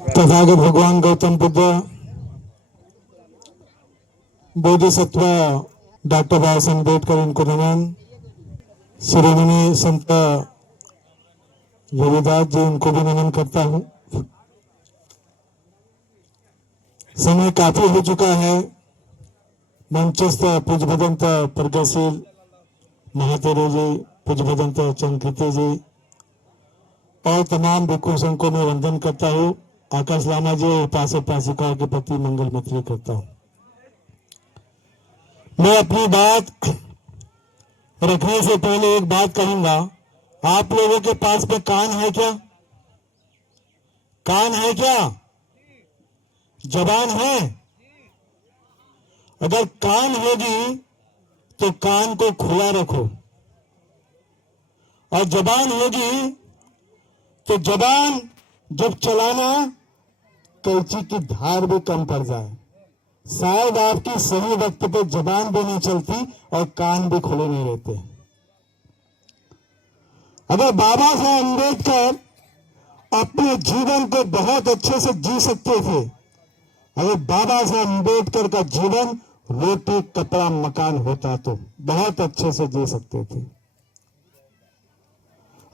तथागत भगवान गौतम बुद्ध, बोधिसत्व डॉक्टर बाबा साहब अम्बेडकर, इनको नमन। शिरोमणि संत रविदास जी, उनको भी नमन करता हूँ। समय काफी हो चुका है। मंचस्थ पूज्यभदंत प्रगतिशील महातेरे जी, पूज्यभदंत चंद्रकृति जी और तमाम भिक्षु संघ को मैं वंदन करता हूँ। आकाश लामा जी और उपासक उपासिकाओं के प्रति मंगल मैत्री करता हूँ। मैं अपनी बात रखने से पहले एक बात कहूंगा। आप लोगों के पास में कान है क्या? कान है क्या? जबान है? अगर कान होगी तो कान को खुला रखो, और जबान होगी तो जबान जब चलाना कैंची की धार भी कम पड़ जाए। शायद आपकी सही वक्त पे जबान भी नहीं चलती और कान भी खुले नहीं रहते। अगर बाबा साहब अम्बेडकर अपने जीवन को बहुत अच्छे से जी सकते थे, अगर बाबा साहब अम्बेडकर का जीवन रोटी कपड़ा मकान होता तो बहुत अच्छे से जी सकते थे।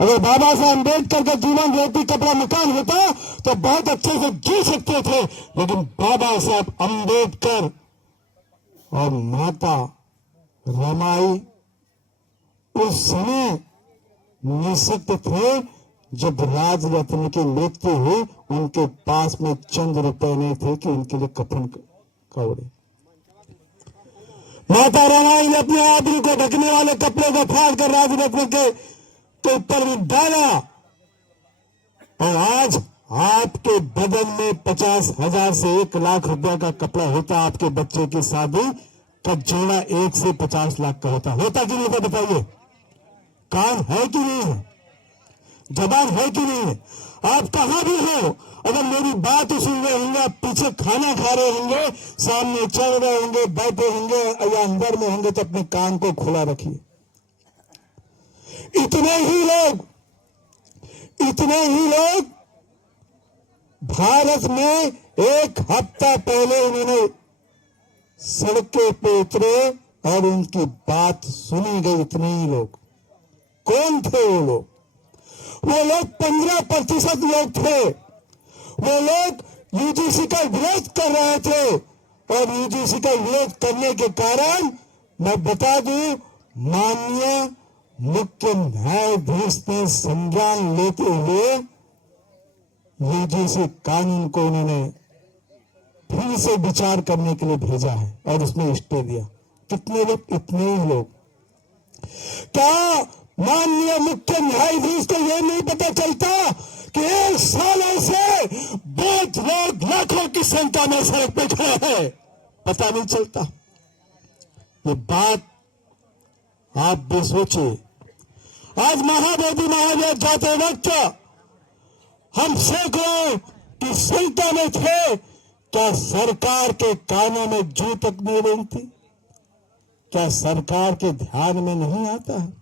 अगर बाबा साहब अम्बेडकर का जीवन रोटी कपड़ा मकान होता तो बहुत अच्छे से जी सकते थे। लेकिन बाबा साहब अम्बेडकर और माता रमाई उस समय निःशक्त थे जब राज रत्न की मृत्यु हुई। उनके पास में चंद रुपए नहीं थे कि उनके लिए कफन कपड़े। माता रमाई ने अपने आदमी को ढकने वाले कपड़े को फाड़ कर राज रत्न के ऊपर भी डाला, और आज आपके बदन में 50,000 से 1 लाख रुपए का कपड़ा होता। आपके बच्चे की शादी का जोड़ा 1 से 50 लाख का होता कि नहीं होता? बताइए। कान है कि नहीं है? जबान है कि नहीं है? आप कहां भी हो, अगर मेरी बात सुन रहे होंगे, आप पीछे खाना खा रहे होंगे, सामने चल रहे होंगे, बैठे होंगे या अंदर में होंगे, तो अपने कान को खुला रखिए। इतने ही लोग भारत में 1 हफ्ता पहले उन्होंने सड़कों पे उतरे और उनकी बात सुनी गई। इतने ही लोग। कौन थे वो लोग? वो लोग 15% लोग थे। वो लोग यूजीसी का विरोध कर रहे थे, और यूजीसी का विरोध करने के कारण मैं बता दूं, माननीय मुख्य न्यायाधीश ने संज्ञान लेते हुए यूजीसी कानून को उन्होंने फिर से विचार करने के लिए भेजा है और उसमें स्टे दिया। कितने लोग? इतने ही लोग। क्या माननीय मुख्य न्यायाधीश को यह नहीं पता चलता कि 1 साल से बहुत लोग लाखों की संख्या में सड़क पे खड़े हैं? पता नहीं चलता। ये बात आप भी सोचिए। आज महाबोधि महाराज जाते वक्त हम सैकड़ों की संख्या में थे। क्या सरकार के कानों में जू तक नहीं रेंगती? क्या सरकार के ध्यान में नहीं आता है?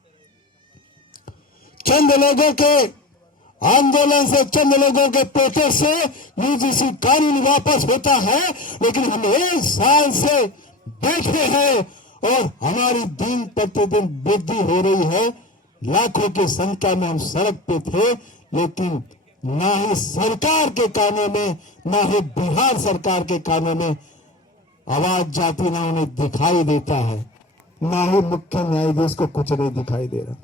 चंद लोगों के आंदोलन से, चंद लोगों के प्रोटेस्ट से यूजीसी कानून वापस होता है, लेकिन हम 1 साल से बैठे हैं और हमारी दिन प्रतिदिन वृद्धि हो रही है। लाखों की संख्या में हम सड़क पे थे, लेकिन ना ही सरकार के कानों में, ना ही बिहार सरकार के कानों में आवाज जाती, ना उन्हें दिखाई देता है, ना ही मुख्य न्यायाधीश को कुछ नहीं दिखाई दे रहा।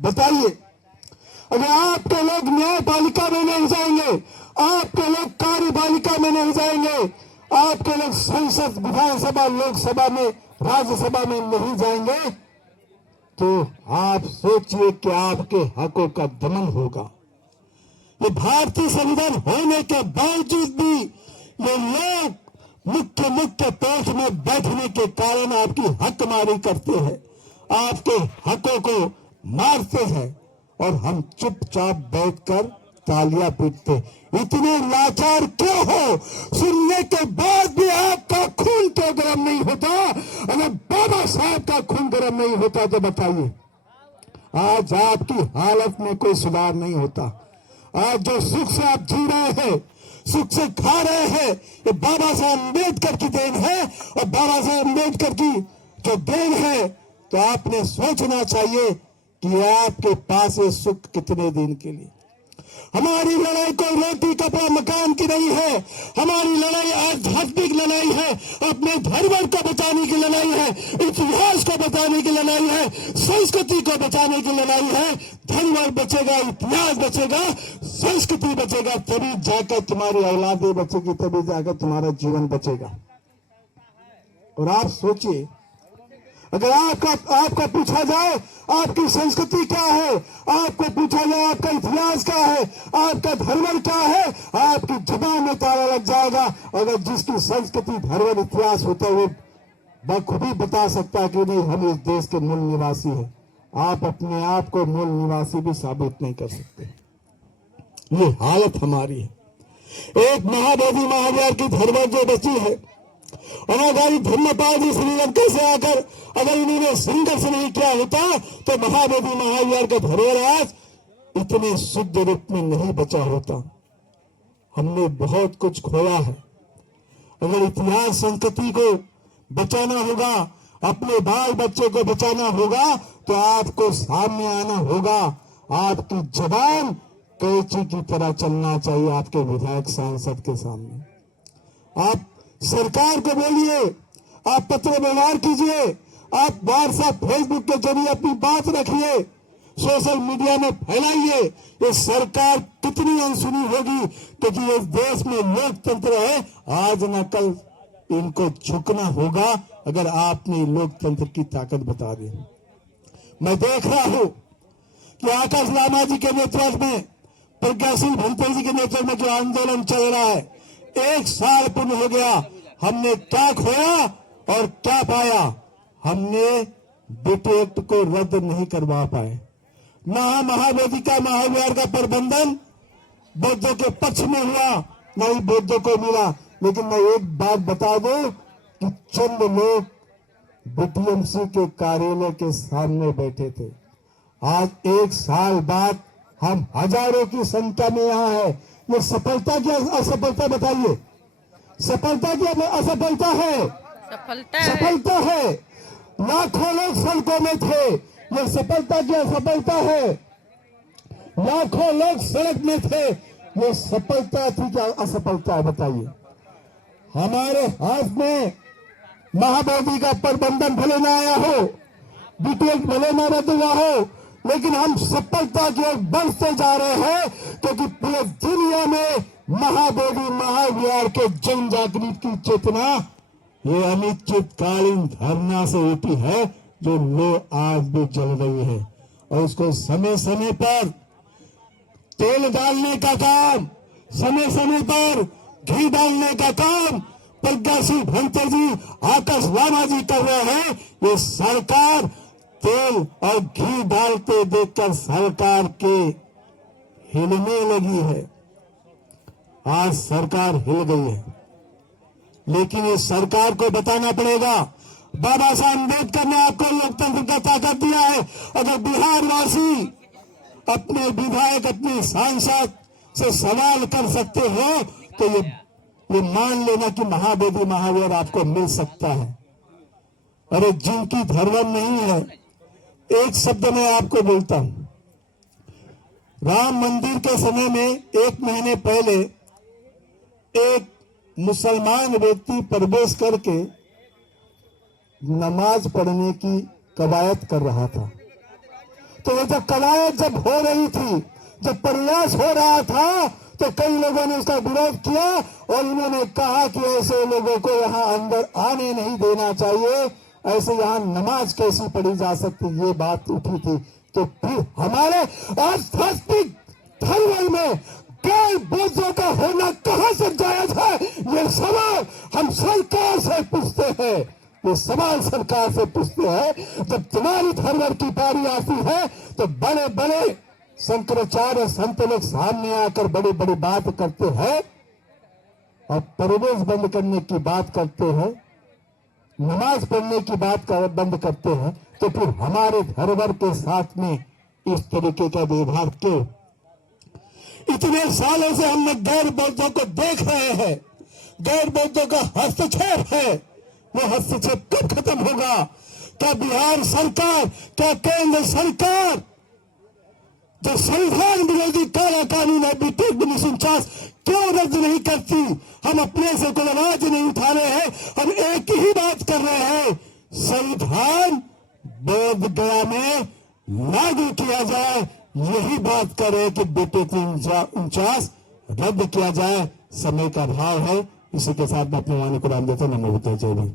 बताइए, अगर आपके लोग न्यायपालिका में नहीं जाएंगे, आपके लोग कार्यपालिका में नहीं जाएंगे, आपके लोग संसद, विधानसभा, लोकसभा में, राज्यसभा में नहीं जाएंगे, तो आप सोचिए कि आपके हकों का दमन होगा। ये भारतीय संविधान होने के बावजूद भी ये लोग मुख्य पोस्ट में बैठने के कारण आपकी हकमारी करते हैं, आपके हकों को मारते हैं, और हम चुपचाप बैठकर तालियां पीटते। इतने लाचार क्यों हो? सुनने के बाद भी आपका खून क्यों गर्म नहीं होता? अगर बाबा साहब का खून गर्म नहीं होता तो बताइए, आज आपकी हालत में कोई सुधार नहीं होता। आज जो सुख से आप जी रहे हैं, सुख से खा रहे हैं, ये बाबा साहब अम्बेडकर की देन है। और बाबा साहब अम्बेडकर की जो देन है, तो आपने सोचना चाहिए कि आपके पास ये सुख कितने दिन के लिए। हमारी लड़ाई कोई रोटी कपड़ा मकान की नहीं है, हमारी लड़ाई आध्यात्मिक लड़ाई है, अपने धर्म को बचाने की लड़ाई है, इतिहास को बचाने की लड़ाई है, संस्कृति को बचाने की लड़ाई है। धर्म बचेगा, इतिहास बचेगा, संस्कृति बचेगा, तभी जाकर तुम्हारी औलादें बचेगी, तभी जाकर तुम्हारा जीवन बचेगा। और आप सोचिए, अगर आपका पूछा जाए आपकी संस्कृति क्या है, आपको पूछा जाए आपका इतिहास क्या है, आपका धर्म क्या है, आपकी जुबान में ताला लग जाएगा। अगर जिसकी संस्कृति धर्म इतिहास होता है वो बखूबी बता सकता है कि नहीं हम इस देश के मूल निवासी हैं। आप अपने आप को मूल निवासी भी साबित नहीं कर सकते। ये हालत हमारी है। एक महाबोधि महावीर की धरोहर जो बची है, अनागारी धर्मपाल जी श्रीलंका से आकर अगर इन्होंने संघर्ष नहीं किया होता तो महाबोधि महावीर का धरोहर आज इतने शुद्ध रूप में नहीं बचा होता। हमने बहुत कुछ खोया है। अगर इतिहास संस्कृति को बचाना होगा, अपने बाल बच्चे को बचाना होगा, तो आपको सामने आना होगा। आपकी जबान कैंची की तरह चलना चाहिए आपके विधायक सांसद के सामने। आप सरकार को बोलिए, आप पत्र व्यवहार कीजिए, आप व्हाट्सएप फेसबुक के जरिए अपनी बात रखिए, सोशल मीडिया में फैलाइए। ये सरकार कितनी अनसुनी होगी, क्योंकि इस देश में लोकतंत्र है, आज न कल इनको झुकना होगा अगर आपने लोकतंत्र की ताकत बता दी। मैं देख रहा हूं कि आकाश लामा जी के नेतृत्व में, प्रज्ञासिंह भंते जी के नेतृत्व में जो आंदोलन चल रहा है, 1 साल पूर्ण हो गया। हमने क्या खोया और क्या पाया? हमने बीटी एक्ट को रद्द नहीं करवा पाए। महाबोधि का महाविहार का प्रबंधन बौद्धों के पक्ष में हुआ, नहीं बौद्धों को मिला। लेकिन मैं एक बात बता दूं कि चंद लोग बीटीएमसी के कार्यालय के सामने बैठे थे। आज 1 साल बाद हम हजारों की संख्या में यहाँ है। ये सफलता क्या असफलता बताइए? सफलता क्या असफलता है? सफलता है। लाखों लोग सड़कों में थे, ये सफलता की असफलता है। लाखों लोग सड़क में थे, ये सफलता थी क्या असफलता है बताइए? हमारे हाथ में महाबोधि का प्रबंधन भले ना आया हो, बीटीएक्ट भले ना रद्द हुआ हो, लेकिन हम सफलता की ओर बढ़ते जा रहे हैं, क्योंकि पूरे दुनिया में महाबोधि महाविहार के जन जागृति की चेतना ये अनिश्चितकालीन धरना से उठी है, जो लो आज भी जल रही है। और उसको समय समय पर तेल डालने का काम, समय समय पर घी डालने का काम प्रज्ञासिंह भंते जी, आकाश लामा जी कर रहे हैं। ये सरकार तेल और घी डालते देखकर सरकार के हिलने लगी है। आज सरकार हिल गई है, लेकिन इस सरकार को बताना पड़ेगा, बाबा साहब अम्बेडकर ने आपको लोकतंत्र का ताकत दिया है। अगर बिहार वासी अपने विधायक, अपने सांसद से सवाल कर सकते हो, तो ये मान लेना कि महाबोधि महावीर आपको मिल सकता है। अरे जिनकी धर्म नहीं है, एक शब्द मैं आपको बोलता हूं। राम मंदिर के समय में 1 महीने पहले एक मुसलमान व्यक्ति प्रवेश करके नमाज पढ़ने की कवायद कर रहा था। तो वो जब कवायद जब हो रही थी, जब प्रयास हो रहा था, तो कई लोगों ने उसका विरोध किया और उन्होंने कहा कि ऐसे लोगों को यहाँ अंदर आने नहीं देना चाहिए, ऐसे यहाँ नमाज कैसी पढ़ी जा सकती, ये बात उठी थी। तो फिर हमारे आध्यात्मिक धर्म में गैर बौद्धों का होना कहां से जायज है? ये सवाल हम सरकार से पूछते हैं। ये सवाल सरकार से पूछते हैं। जब तुम्हारी धरोहर की पारी आती है, तो बड़े बड़े शंकराचार्य संत लोग सामने आकर बड़ी बड़ी बात करते हैं और प्रवेश बंद करने की बात करते हैं, नमाज पढ़ने की बात बंद करते हैं। तो फिर हमारे धरोहर के साथ में इस तरीके का व्यवहार क्यों? इतने सालों से हमने गैर बौद्धों को देख रहे हैं, गैर बौद्धों का हस्तक्षेप है, वो हस्तक्षेप कब खत्म होगा? क्या बिहार सरकार, क्या केंद्र सरकार जो संविधान विरोधी काला कानून है BTEC 1949 क्यों रद्द नहीं करती? हम अपने से कोई आवाज नहीं उठा रहे हैं, हम एक ही बात कर रहे हैं, संविधान बोध गया में लागू किया जाए, यही बात करें कि BTEC 1949 रद्द किया जाए। समय का अभाव है, इसी के साथ मैं अपने वाणी को राम देता हूं। नमो बुद्धाय, जय भीम।